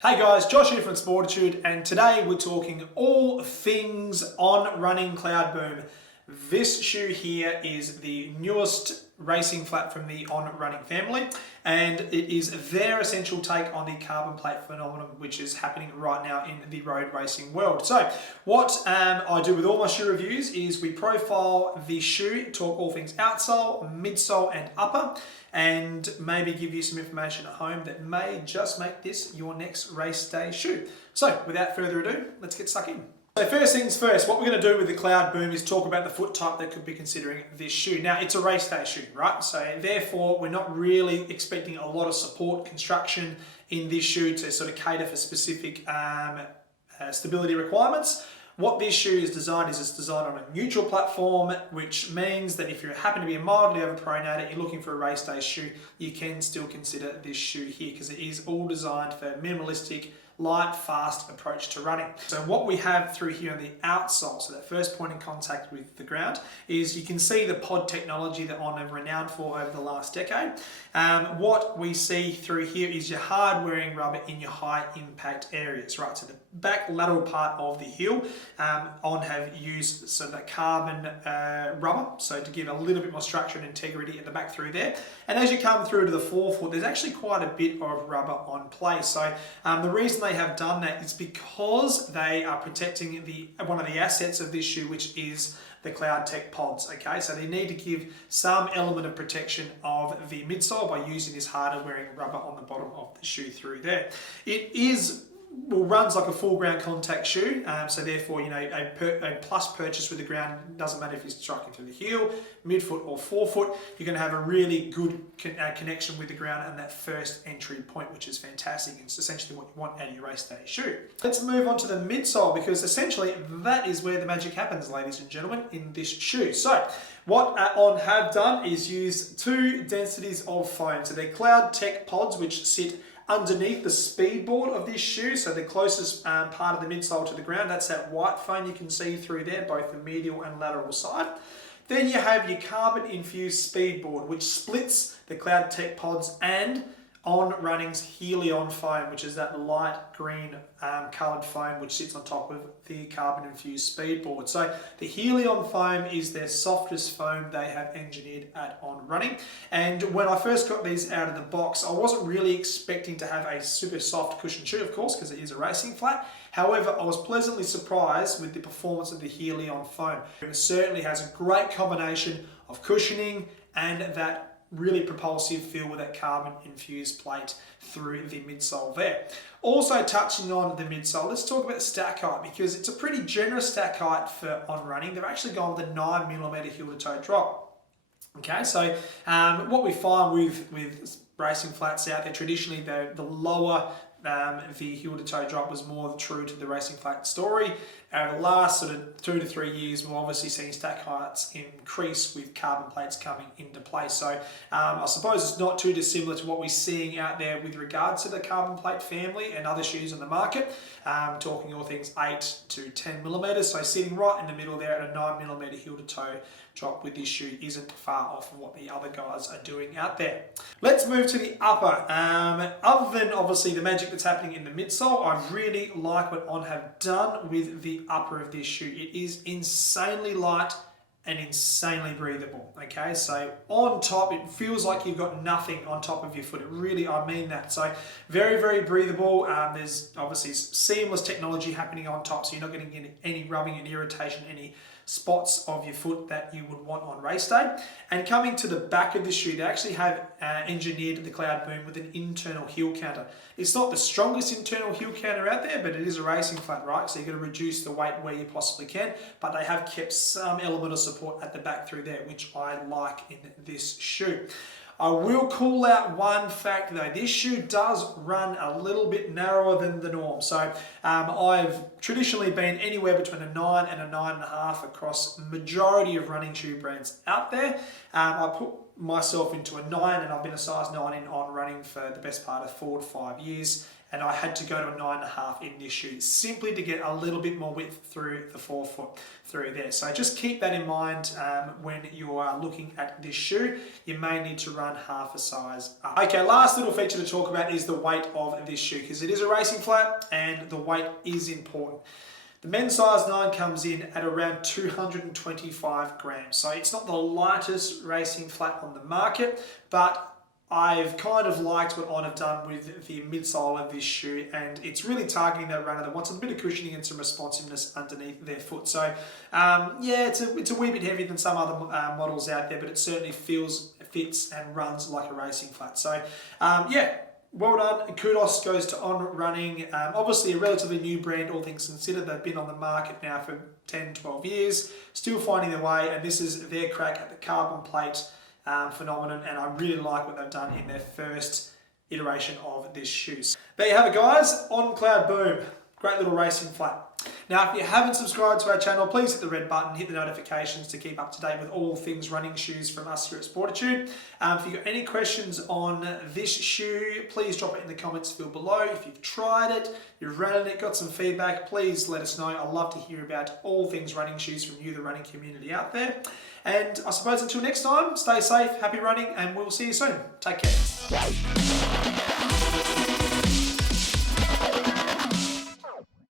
Hey guys, Josh here from Sportitude, and today we're talking all things on running CloudBoom. This shoe here is the newest racing flat from the On Running family, and it is their essential take on the carbon plate phenomenon which is happening right now in the road racing world. So what I do with all my shoe reviews is we profile the shoe, talk all things outsole, midsole and upper, and maybe give you some information at home that may just make this your next race day shoe. So without further ado, let's get stuck in. So first things first, what we're going to do with the CloudBoom is talk about the foot type that could be considering this shoe. Now, it's a race day shoe, right? So therefore, we're not really expecting a lot of support construction in this shoe to sort of cater for specific stability requirements. What this shoe is designed is it's designed on a neutral platform, which means that if you happen to be a mildly overpronated, you're looking for a race day shoe, you can still consider this shoe here because it is all designed for minimalistic, light, fast approach to running. So what we have through here on the outsole, so that first point in contact with the ground, is you can see the pod technology that On have renowned for over the last decade. What we see through here is your hard wearing rubber in your high impact areas, right? So the back lateral part of the heel, On have used sort of that carbon rubber, so to give a little bit more structure and integrity at the back through there. And as you come through to the forefoot, there's actually quite a bit of rubber on place. So the reason they have done that is because they are protecting one of the assets of this shoe, which is the CloudTech pods. Okay, so they need to give some element of protection of the midsole by using this harder wearing rubber on the bottom of the shoe through there. It runs like a full ground contact shoe, so therefore, you know, a plus purchase with the ground, doesn't matter if you're striking through the heel, midfoot or forefoot, you're going to have a really good connection with the ground and that first entry point, which is fantastic. It's essentially what you want out of your race day shoe. Let's move on to the midsole, because essentially that is where the magic happens, ladies and gentlemen, in this shoe. So what On have done is use two densities of foam. So they're CloudTech pods, which sit underneath the speed board of this shoe, so the closest part of the midsole to the ground, that's that white foam you can see through there, both the medial and lateral side. Then you have your carbon infused speed board, which splits the CloudTech pods and On Running's Helion foam, which is that light green coloured foam which sits on top of the carbon infused speed board. So the Helion foam is their softest foam they have engineered at On Running. And when I first got these out of the box, I wasn't really expecting to have a super soft cushion shoe, of course, because it is a racing flat. However, I was pleasantly surprised with the performance of the Helion foam. It certainly has a great combination of cushioning and that really propulsive feel with that carbon infused plate through the midsole there. Also touching on the midsole, let's talk about stack height, because it's a pretty generous stack height for On Running. They've actually gone with a 9mm heel to toe drop. Okay, so what we find with racing flats out there, traditionally the lower the heel to toe drop was more true to the racing flat story. Over the last sort of 2 to 3 years, we've obviously seen stack heights increase with carbon plates coming into place. So I suppose it's not too dissimilar to what we're seeing out there with regards to the carbon plate family and other shoes on the market. Talking all things 8 to 10mm. So sitting right in the middle there at a 9mm heel to toe drop with this shoe isn't far off of what the other guys are doing out there. Let's move to the upper. Other than obviously the magic that's happening in the midsole, I really like what On have done with the upper of this shoe. It is insanely light and insanely breathable. Okay, so on top, it feels like you've got nothing on top of your foot. It really, I mean that. So very, very breathable. There's obviously seamless technology happening on top, so you're not getting any rubbing and irritation, any spots of your foot that you would want on race day. And coming to the back of the shoe, they actually have engineered the CloudBoom with an internal heel counter. It's not the strongest internal heel counter out there, but it is a racing flat, right? So you're going to reduce the weight where you possibly can, but they have kept some element of support at the back through there, which I like in this shoe. I will call out one fact though, this shoe does run a little bit narrower than the norm. So I've traditionally been anywhere between a 9 and a 9.5 across majority of running shoe brands out there. I put myself into a 9, and I've been a size 9 in On Running for the best part of 4 to 5 years. and I had to go to a 9.5 in this shoe simply to get a little bit more width through the forefoot through there. So just keep that in mind when you are looking at this shoe. You may need to run half a size up. Okay, last little feature to talk about is the weight of this shoe, because it is a racing flat and the weight is important. The men's size 9 comes in at around 225 grams. So it's not the lightest racing flat on the market, but I've kind of liked what On have done with the midsole of this shoe, and it's really targeting that runner that wants a bit of cushioning and some responsiveness underneath their foot. So yeah, it's a wee bit heavier than some other models out there, but it certainly fits and runs like a racing flat. So yeah, well done. Kudos goes to On Running. Obviously a relatively new brand, all things considered. They've been on the market now for 10, 12 years, still finding their way, and this is their crack at the carbon plate phenomenon, and I really like what they've done in their first iteration of this shoe. There you have it, guys. On CloudBoom, great little racing flat. Now, if you haven't subscribed to our channel, please hit the red button, hit the notifications to keep up to date with all things running shoes from us here at Sportitude. If you've got any questions on this shoe, please drop it in the comments field below. If you've tried it, you've ran it, got some feedback, please let us know. I'd love to hear about all things running shoes from you, the running community out there. And I suppose until next time, stay safe, happy running, and we'll see you soon. Take care.